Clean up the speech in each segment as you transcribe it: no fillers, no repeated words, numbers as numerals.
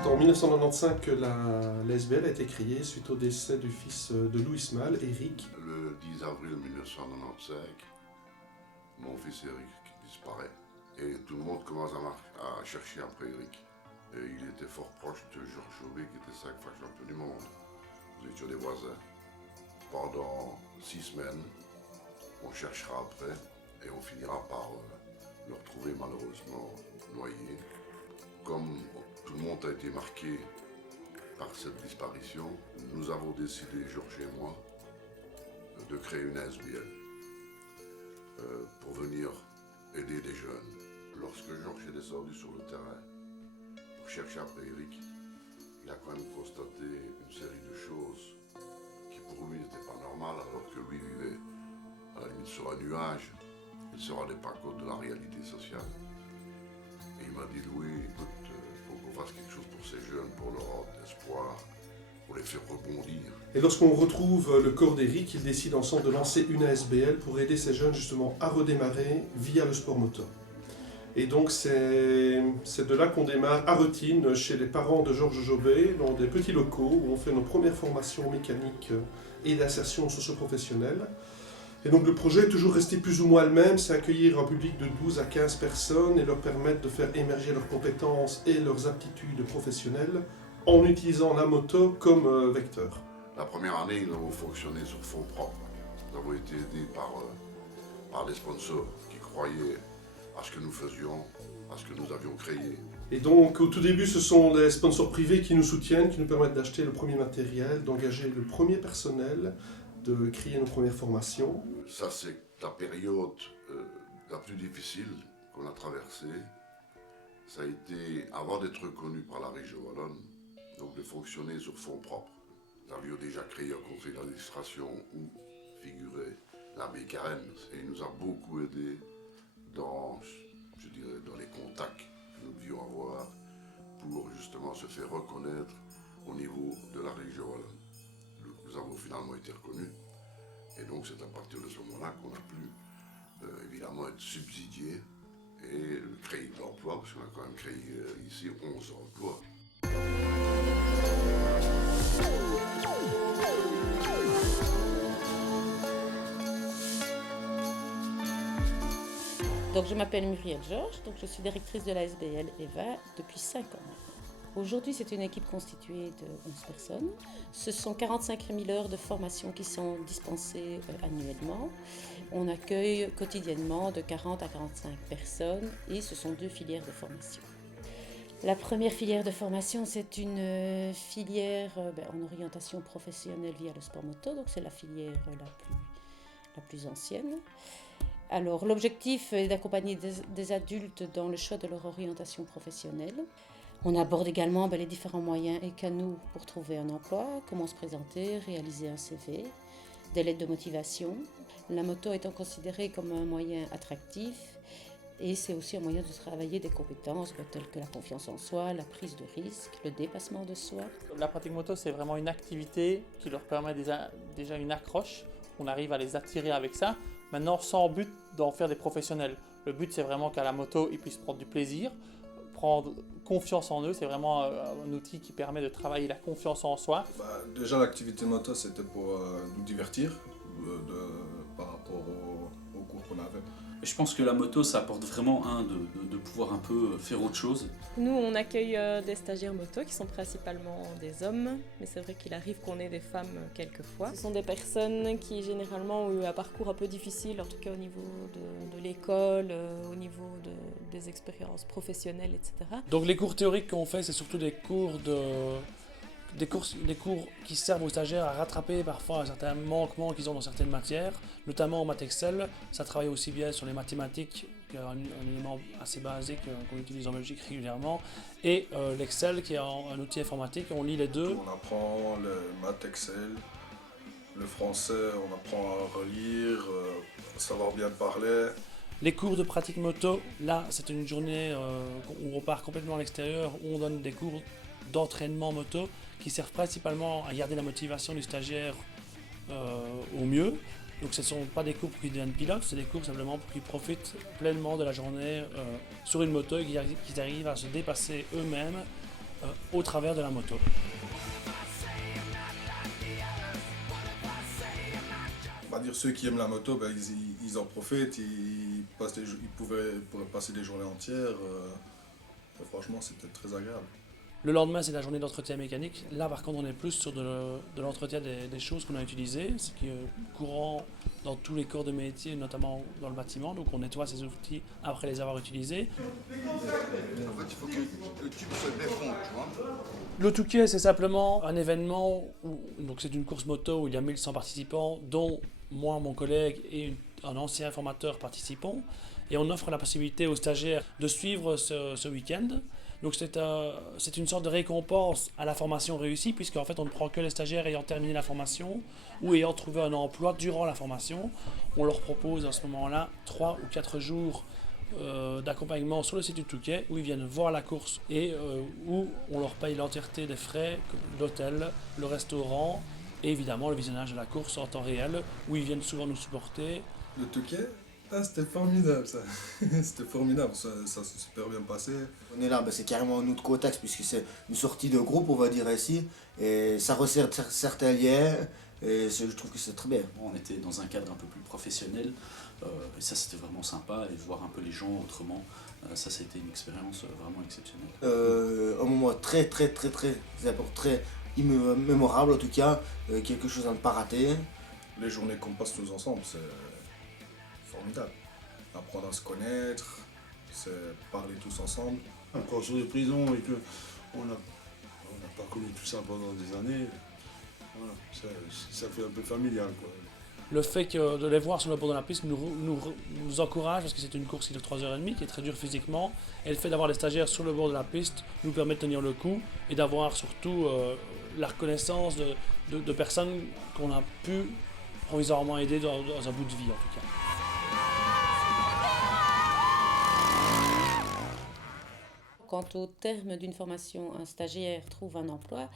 c'est en 1995 que la SBL a été créée suite au décès du fils de Louis Malle, Eric. Le 10 avril 1995, mon fils Eric disparaît et tout le monde commence à chercher après Eric. Et il était fort proche de Georges Jobé qui était 5 fois champion du monde. Nous étions des voisins. Pendant 6 semaines, on cherchera après et on finira par le retrouver malheureusement noyé. Comme tout le monde a été marqué par cette disparition, nous avons décidé, Georges et moi, de créer une SBL pour venir aider les jeunes. Lorsque Georges est descendu sur le terrain pour chercher après Eric, il a quand même constaté une série de choses qui pour lui n'étaient pas normales, alors que lui vivait à la limite sur un nuage. Il ne se rendait pas compte de la réalité sociale. Et il m'a dit, Louis, écoute, il faut qu'on fasse quelque chose pour ces jeunes, pour leur rendre espoir, pour les faire rebondir. Et lorsqu'on retrouve le corps d'Eric, ils décident ensemble de lancer une ASBL pour aider ces jeunes justement à redémarrer via le sport moto. Et donc c'est de là qu'on démarre à Rethines, chez les parents de Georges Jobé, dans des petits locaux où on fait nos premières formations mécaniques et d'insertion socio-professionnelle. Et donc le projet est toujours resté plus ou moins le même, c'est accueillir un public de 12 à 15 personnes et leur permettre de faire émerger leurs compétences et leurs aptitudes professionnelles en utilisant la moto comme vecteur. La première année, nous avons fonctionné sur fonds propres. Nous avons été aidés par des sponsors qui croyaient à ce que nous faisions, à ce que nous avions créé. Et donc au tout début, ce sont les sponsors privés qui nous soutiennent, qui nous permettent d'acheter le premier matériel, d'engager le premier personnel, de créer nos premières formations. Ça, c'est la période la plus difficile qu'on a traversée. Ça a été, avant d'être reconnu par la région wallonne, donc de fonctionner sur fonds propres. Nous avions déjà créé un conseil d'administration où figurait l'abbé Karen et il nous a beaucoup aidé dans, je dirais, dans les contacts que nous devions avoir pour justement se faire reconnaître au niveau de la région wallonne. Nous avons finalement été reconnus et donc c'est à partir de ce moment-là qu'on a pu évidemment être subsidiés et créer de l'emploi, parce qu'on a quand même créé ici 11 emplois. Donc je m'appelle Muriel Georges, donc je suis directrice de la SBL EVA depuis 5 ans. Aujourd'hui, c'est une équipe constituée de 11 personnes. Ce sont 45 000 heures de formation qui sont dispensées annuellement. On accueille quotidiennement de 40 à 45 personnes et ce sont 2 filières de formation. La première filière de formation, c'est une filière en orientation professionnelle via le sport moto, donc c'est la filière la plus ancienne. Alors, l'objectif est d'accompagner des adultes dans le choix de leur orientation professionnelle. On aborde également les différents moyens et canaux pour trouver un emploi, comment se présenter, réaliser un CV, des lettres de motivation. La moto étant considérée comme un moyen attractif et c'est aussi un moyen de travailler des compétences telles que la confiance en soi, la prise de risque, le dépassement de soi. La pratique moto, c'est vraiment une activité qui leur permet déjà une accroche. On arrive à les attirer avec ça. Maintenant, sans but d'en faire des professionnels. Le but, c'est vraiment qu'à la moto, ils puissent prendre du plaisir, prendre confiance en eux. C'est vraiment un outil qui permet de travailler la confiance en soi. Déjà, l'activité moto, c'était pour nous divertir par rapport aux cours qu'on avait. Et je pense que la moto, ça apporte vraiment de pouvoir un peu faire autre chose. Nous, on accueille des stagiaires moto qui sont principalement des hommes, mais c'est vrai qu'il arrive qu'on ait des femmes quelquefois. Ce sont des personnes qui généralement ont eu un parcours un peu difficile, en tout cas au niveau de l'école, au niveau des expériences professionnelles, etc. Donc les cours théoriques qu'on fait, c'est surtout des cours qui servent aux stagiaires à rattraper parfois un certain manquement qu'ils ont dans certaines matières, notamment en maths Excel. Ça travaille aussi bien sur les mathématiques, qui est un élément assez basique qu'on utilise en Belgique régulièrement, et l'Excel qui est un outil informatique. On lit les deux. On apprend le maths Excel, le français, on apprend à relire, à savoir bien parler. Les cours de pratique moto, là c'est une journée où on part complètement à l'extérieur, où on donne des cours d'entraînement moto qui servent principalement à garder la motivation du stagiaire au mieux. Donc ce ne sont pas des cours pour qu'ils deviennent pilotes, c'est des cours simplement pour qu'ils profitent pleinement de la journée sur une moto et qu'ils arrivent à se dépasser eux-mêmes au travers de la moto. On va dire ceux qui aiment la moto, ben, ils en profitent, pourraient passer des journées entières. Et franchement, c'était très agréable. Le lendemain, c'est la journée d'entretien mécanique. Là, par contre, on est plus sur de l'entretien des choses qu'on a utilisées, ce qui est courant dans tous les corps de métier, notamment dans le bâtiment. Donc, on nettoie ces outils après les avoir utilisés. En fait, il faut que le tube se défonde, tu vois. Le Touquet, c'est simplement un événement, donc c'est une course moto où il y a 1100 participants, dont moi, mon collègue et un ancien formateur participants. Et on offre la possibilité aux stagiaires de suivre ce week-end. Donc c'est une sorte de récompense à la formation réussie, puisqu'en fait on ne prend que les stagiaires ayant terminé la formation ou ayant trouvé un emploi durant la formation. On leur propose à ce moment-là 3 ou 4 jours d'accompagnement sur le site du Touquet, où ils viennent voir la course et où on leur paye l'entièreté des frais, l'hôtel, le restaurant et évidemment le visionnage de la course en temps réel, où ils viennent souvent nous supporter. Le Touquet, c'était formidable ça. C'était formidable, ça s'est super bien passé. On est là, c'est carrément un autre contexte puisque c'est une sortie de groupe, on va dire ici, et ça resserre certains liens, et je trouve que c'est très bien. On était dans un cadre un peu plus professionnel, et ça c'était vraiment sympa, et voir un peu les gens autrement, ça c'était une expérience vraiment exceptionnelle. Un moment très important, très mémorable en tout cas, quelque chose à ne pas rater. Les journées qu'on passe tous ensemble, c'est formidable. Apprendre à se connaître, c'est parler tous ensemble. Quand on sort de prison et qu'on n'a pas connu tout ça pendant des années, voilà, ça fait un peu familial, quoi. Le fait de les voir sur le bord de la piste nous encourage, parce que c'est une course qui dure 3h30, qui est très dure physiquement. Et le fait d'avoir les stagiaires sur le bord de la piste nous permet de tenir le coup et d'avoir surtout la reconnaissance de personnes qu'on a pu provisoirement aider dans un bout de vie en tout cas. Quand au terme d'une formation, un stagiaire trouve un emploi,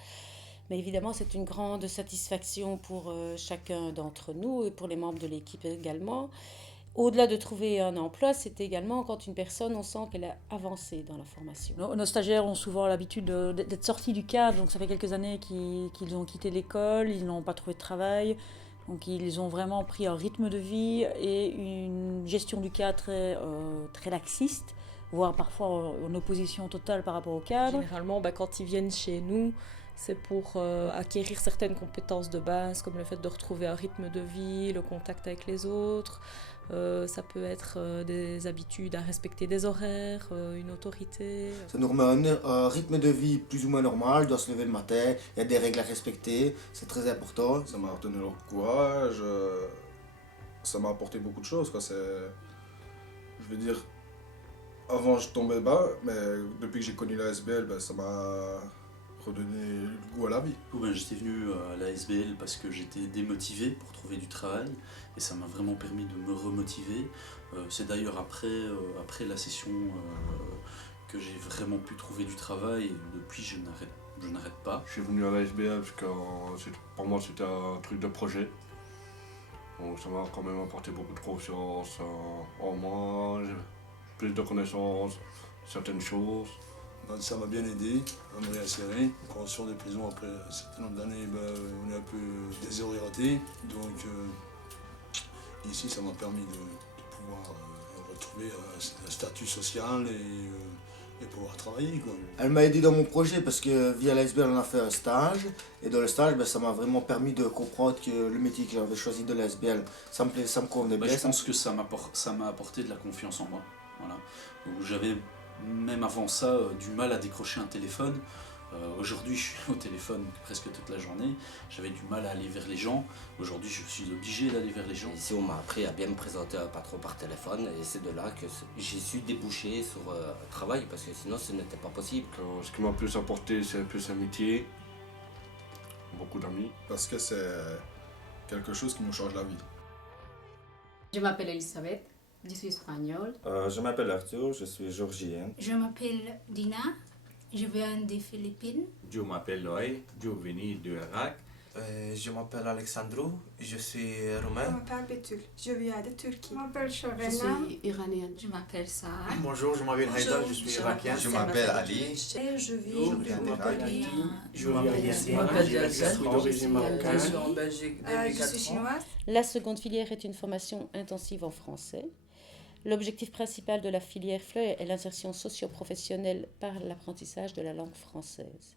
mais évidemment c'est une grande satisfaction pour chacun d'entre nous et pour les membres de l'équipe également. Au-delà de trouver un emploi, c'est également quand une personne, on sent qu'elle a avancé dans la formation. Nos stagiaires ont souvent l'habitude d'être sortis du cadre, donc ça fait quelques années qu'ils ont quitté l'école, ils n'ont pas trouvé de travail. Donc ils ont vraiment pris un rythme de vie et une gestion du cadre très laxiste, voire parfois en opposition totale par rapport au cadre. Généralement, quand ils viennent chez nous, c'est pour acquérir certaines compétences de base, comme le fait de retrouver un rythme de vie, le contact avec les autres. Ça peut être des habitudes à respecter des horaires, une autorité. Ça nous remet un rythme de vie plus ou moins normal, on doit se lever le matin, il y a des règles à respecter, c'est très important. Ça m'a redonné le courage, ça m'a apporté beaucoup de choses, quoi. Je veux dire, avant je tombais bas, mais depuis que j'ai connu la SBL, ça m'a redonné le goût à la vie. J'étais venu à la SBL parce que j'étais démotivé pour trouver du travail et ça m'a vraiment permis de me remotiver. C'est d'ailleurs après la session que j'ai vraiment pu trouver du travail et depuis je n'arrête pas. Je suis venu à la SBL parce que pour moi c'était un truc de projet. Donc ça m'a quand même apporté beaucoup de confiance en moi, plus de connaissances, certaines choses. Ça m'a bien aidé à me réinsérer. Quand on sort de prison après un certain nombre d'années, on est un peu désorienté. Donc ici, ça m'a permis de pouvoir retrouver un statut social et pouvoir travailler, quoi. Elle m'a aidé dans mon projet parce que via la SBL on a fait un stage. Et dans le stage, ça m'a vraiment permis de comprendre que le métier que j'avais choisi de la SBL, ça me convenait bien. Je pense que ça m'a apporté de la confiance en moi. Voilà. Donc, j'avais même avant ça du mal à décrocher un téléphone. Aujourd'hui je suis au téléphone presque toute la journée. J'avais du mal à aller vers les gens. Aujourd'hui je suis obligé d'aller vers les gens. Ici on m'a appris à bien me présenter un patron par téléphone et c'est de là que j'ai su déboucher sur un travail parce que sinon ce n'était pas possible. Ce qui m'a plus apporté c'est plus amitié, beaucoup d'amis. Parce que c'est quelque chose qui nous change la vie. Je m'appelle Elisabeth. Je suis espagnole. Je m'appelle Arthur, je suis georgienne. Je m'appelle Dina, je viens des Philippines. Je m'appelle Loïc, je viens du Irak. Je m'appelle Alexandru, je suis roumain. Je m'appelle Betül, je viens de Turquie. Je m'appelle Je Shovena. suis iranienne. Je m'appelle Sarah. Bonjour, je m'appelle Haïdar, je suis irakien. Je m'appelle Ali. Et je vis Je viens d'Irak. Je m'appelle Yassine, je suis d'origine marocaine. Je suis en Belgique depuis je suis 4 ans. chinoise. La seconde filière est une formation intensive en français. L'objectif principal de la filière FLE est l'insertion socio-professionnelle par l'apprentissage de la langue française.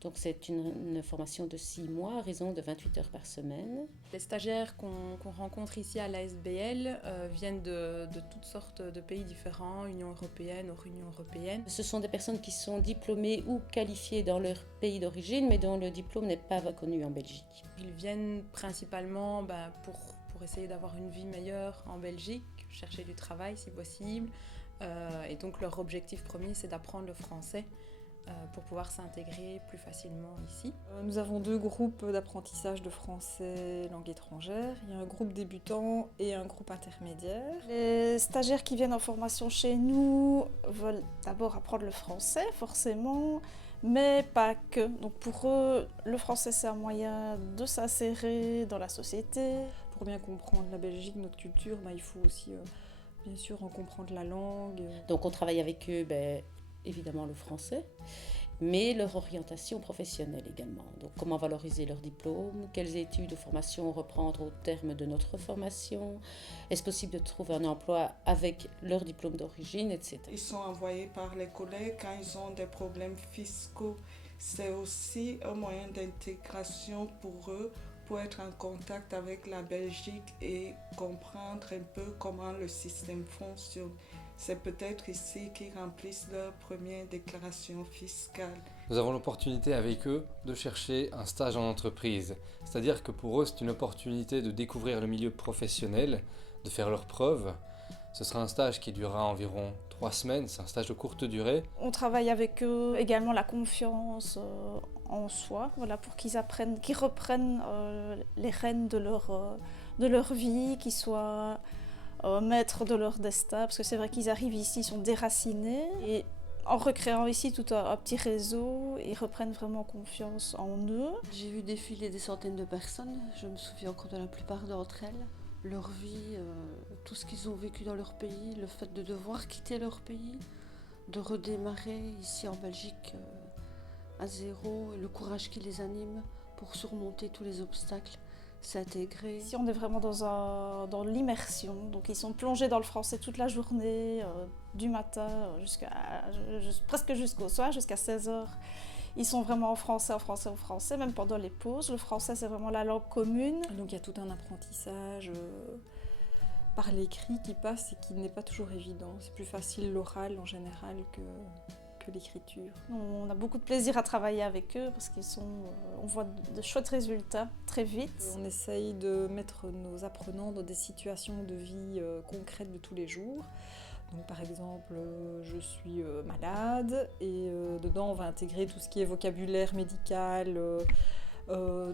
Donc c'est une formation de 6 mois à raison de 28 heures par semaine. Les stagiaires qu'on rencontre ici à l'ASBL viennent de toutes sortes de pays différents, Union européenne, hors Union européenne. Ce sont des personnes qui sont diplômées ou qualifiées dans leur pays d'origine, mais dont le diplôme n'est pas reconnu en Belgique. Ils viennent principalement pour essayer d'avoir une vie meilleure en Belgique, chercher du travail si possible. Et donc leur objectif premier, c'est d'apprendre le français pour pouvoir s'intégrer plus facilement ici. Nous avons 2 groupes d'apprentissage de français langue étrangère. Il y a un groupe débutant et un groupe intermédiaire. Les stagiaires qui viennent en formation chez nous veulent d'abord apprendre le français, forcément, mais pas que. Donc pour eux, le français c'est un moyen de s'insérer dans la société. Pour bien comprendre la Belgique, notre culture, il faut aussi bien sûr en comprendre la langue. Donc on travaille avec eux évidemment le français, mais leur orientation professionnelle également. Donc comment valoriser leur diplôme, quelles études ou formations reprendre au terme de notre formation, est-ce possible de trouver un emploi avec leur diplôme d'origine, etc. Ils sont envoyés par les collègues quand ils ont des problèmes fiscaux. C'est aussi un moyen d'intégration pour eux, pour être en contact avec la Belgique et comprendre un peu comment le système fonctionne. C'est peut-être ici qu'ils remplissent leur première déclaration fiscale. Nous avons l'opportunité avec eux de chercher un stage en entreprise. C'est-à-dire que pour eux, c'est une opportunité de découvrir le milieu professionnel, de faire leurs preuves. Ce sera un stage qui durera environ 3 semaines, c'est un stage de courte durée. On travaille avec eux également la confiance en soi, voilà, pour qu'ils reprennent les rênes de leur vie, qu'ils soient maîtres de leur destin, parce que c'est vrai qu'ils arrivent ici, ils sont déracinés, et en recréant ici tout un petit réseau, ils reprennent vraiment confiance en eux. J'ai vu défiler des centaines de personnes, je me souviens encore de la plupart d'entre elles. Leur vie, tout ce qu'ils ont vécu dans leur pays, le fait de devoir quitter leur pays, de redémarrer ici en Belgique à zéro, et le courage qui les anime pour surmonter tous les obstacles. S'intégrer. Ici, on est vraiment dans l'immersion. Donc, ils sont plongés dans le français toute la journée, du matin presque jusqu'au soir, jusqu'à 16h. Ils sont vraiment en français, même pendant les pauses. Le français, c'est vraiment la langue commune. Donc, il y a tout un apprentissage par l'écrit qui passe et qui n'est pas toujours évident. C'est plus facile l'oral en général que l'écriture. On a beaucoup de plaisir à travailler avec eux parce on voit de chouettes résultats très vite. On essaye de mettre nos apprenants dans des situations de vie concrètes de tous les jours. Donc, par exemple, je suis malade et dedans on va intégrer tout ce qui est vocabulaire médical,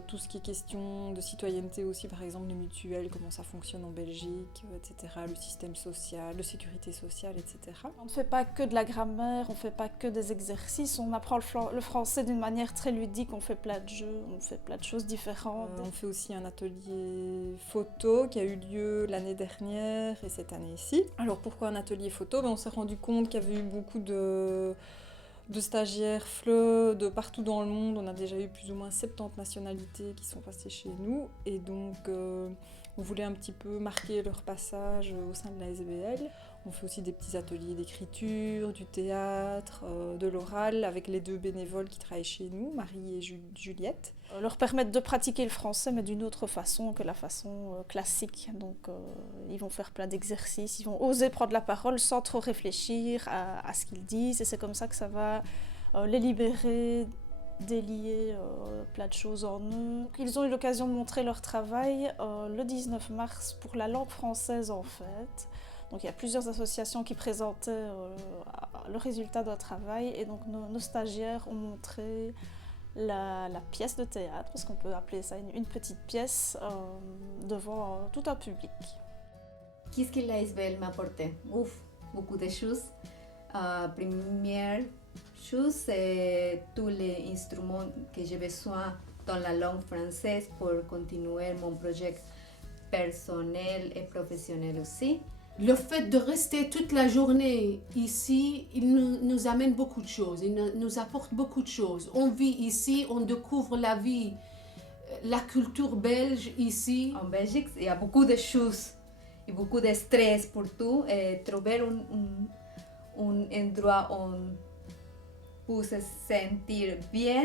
tout ce qui est question de citoyenneté aussi, par exemple les mutuelles, comment ça fonctionne en Belgique, etc., le système social, de sécurité sociale, etc. On ne fait pas que de la grammaire, on ne fait pas que des exercices, on apprend le français d'une manière très ludique, on fait plein de jeux, on fait plein de choses différentes. On fait aussi un atelier photo qui a eu lieu l'année dernière et cette année-ci. Alors pourquoi un atelier photo ? On s'est rendu compte qu'il y avait eu beaucoup de stagiaires FLE de partout dans le monde. On a déjà eu plus ou moins 70 nationalités qui sont passées chez nous et donc on voulait un petit peu marquer leur passage au sein de la SBL. On fait aussi des petits ateliers d'écriture, du théâtre, de l'oral avec les 2 bénévoles qui travaillent chez nous, Marie et Juliette. Leur permettre de pratiquer le français mais d'une autre façon que la façon classique. Donc ils vont faire plein d'exercices, ils vont oser prendre la parole sans trop réfléchir à ce qu'ils disent et c'est comme ça que ça va les libérer, délier plein de choses en eux. Donc, ils ont eu l'occasion de montrer leur travail le 19 mars pour la langue française en fait. Donc il y a plusieurs associations qui présentaient le résultat d'un travail et donc nos stagiaires ont montré la pièce de théâtre, parce qu'on peut appeler ça une petite pièce devant tout un public. Qu'est-ce que l'ASBL m'a apporté? Beaucoup de choses. Première chose, c'est tous les instruments que j'ai besoin dans la langue française pour continuer mon projet personnel et professionnel aussi. Le fait de rester toute la journée ici, il nous amène beaucoup de choses, il nous apporte beaucoup de choses. On vit ici, on découvre la vie, la culture belge ici. En Belgique, il y a beaucoup de choses et beaucoup de stress pour tout. Et trouver un endroit où on peut se sentir bien,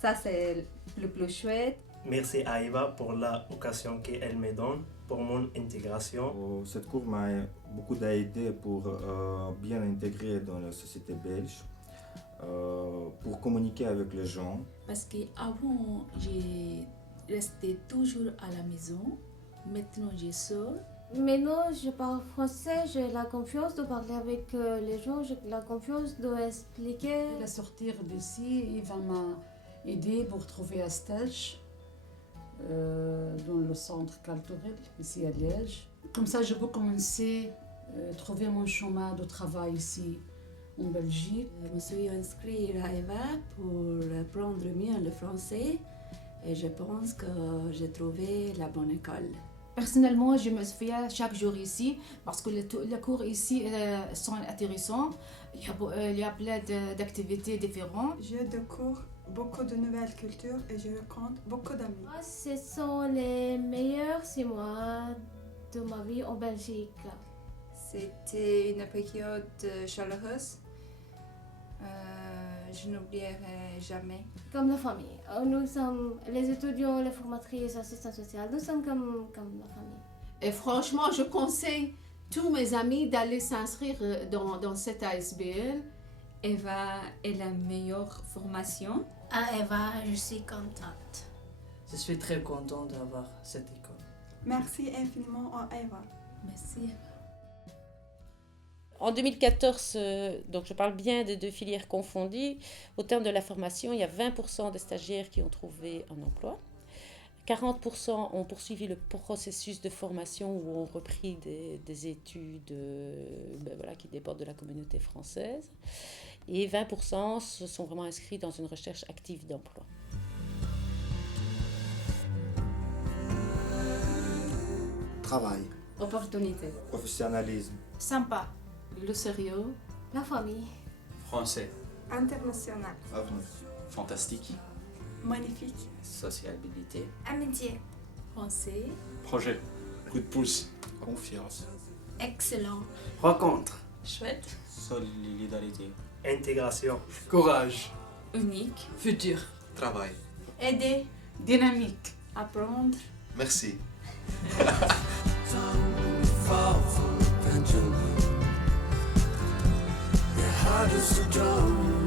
ça c'est le plus chouette. Merci à Eva pour l'occasion qu'elle me donne pour mon intégration. Cette cours m'a beaucoup aidé pour bien intégrer dans la société belge, pour communiquer avec les gens. Parce qu'avant, j'ai resté toujours à la maison. Maintenant, je sors. Maintenant, je parle français, j'ai la confiance de parler avec les gens, j'ai la confiance d'expliquer. De sortir d'ici, il va m'aider pour trouver un stage dans le centre culturel, ici à Liège. Comme ça, je peux commencer à trouver mon chemin de travail ici en Belgique. Je me suis inscrite à EVA pour apprendre mieux le français et je pense que j'ai trouvé la bonne école. Personnellement, je me souviens chaque jour ici parce que les cours ici sont intéressants. Il y a plein d'activités différentes. Je découvre beaucoup de nouvelles cultures et je rencontre beaucoup d'amis. Ce sont les meilleurs 6 mois de ma vie en Belgique. C'était une période chaleureuse. Je n'oublierai jamais. Comme la famille. Nous sommes les étudiants, les formatrices, les assistants sociaux. Nous sommes comme la famille. Et franchement, je conseille tous mes amis d'aller s'inscrire dans cette ASBL. Eva est la meilleure formation. À Eva, je suis contente. Je suis très contente d'avoir cette école. Merci infiniment à Eva. Merci Eva. En 2014, donc je parle bien des 2 filières confondues, au terme de la formation, il y a 20% des stagiaires qui ont trouvé un emploi. 40% ont poursuivi le processus de formation ou ont repris des études qui dépendent de la communauté française. Et 20% se sont vraiment inscrits dans une recherche active d'emploi. Travail. Opportunité. Professionnalisme. Sympa. Le sérieux. La famille. Français. International. Avenir. Fantastique. Magnifique. Sociabilité. Amitié. Français. Projet. Coup de pouce. Confiance. Excellent. Rencontre. Chouette. Solidarité. Intégration. Courage. Unique. Futur. Travail. Aider. Dynamique. Apprendre. Merci. Your heart is so strong.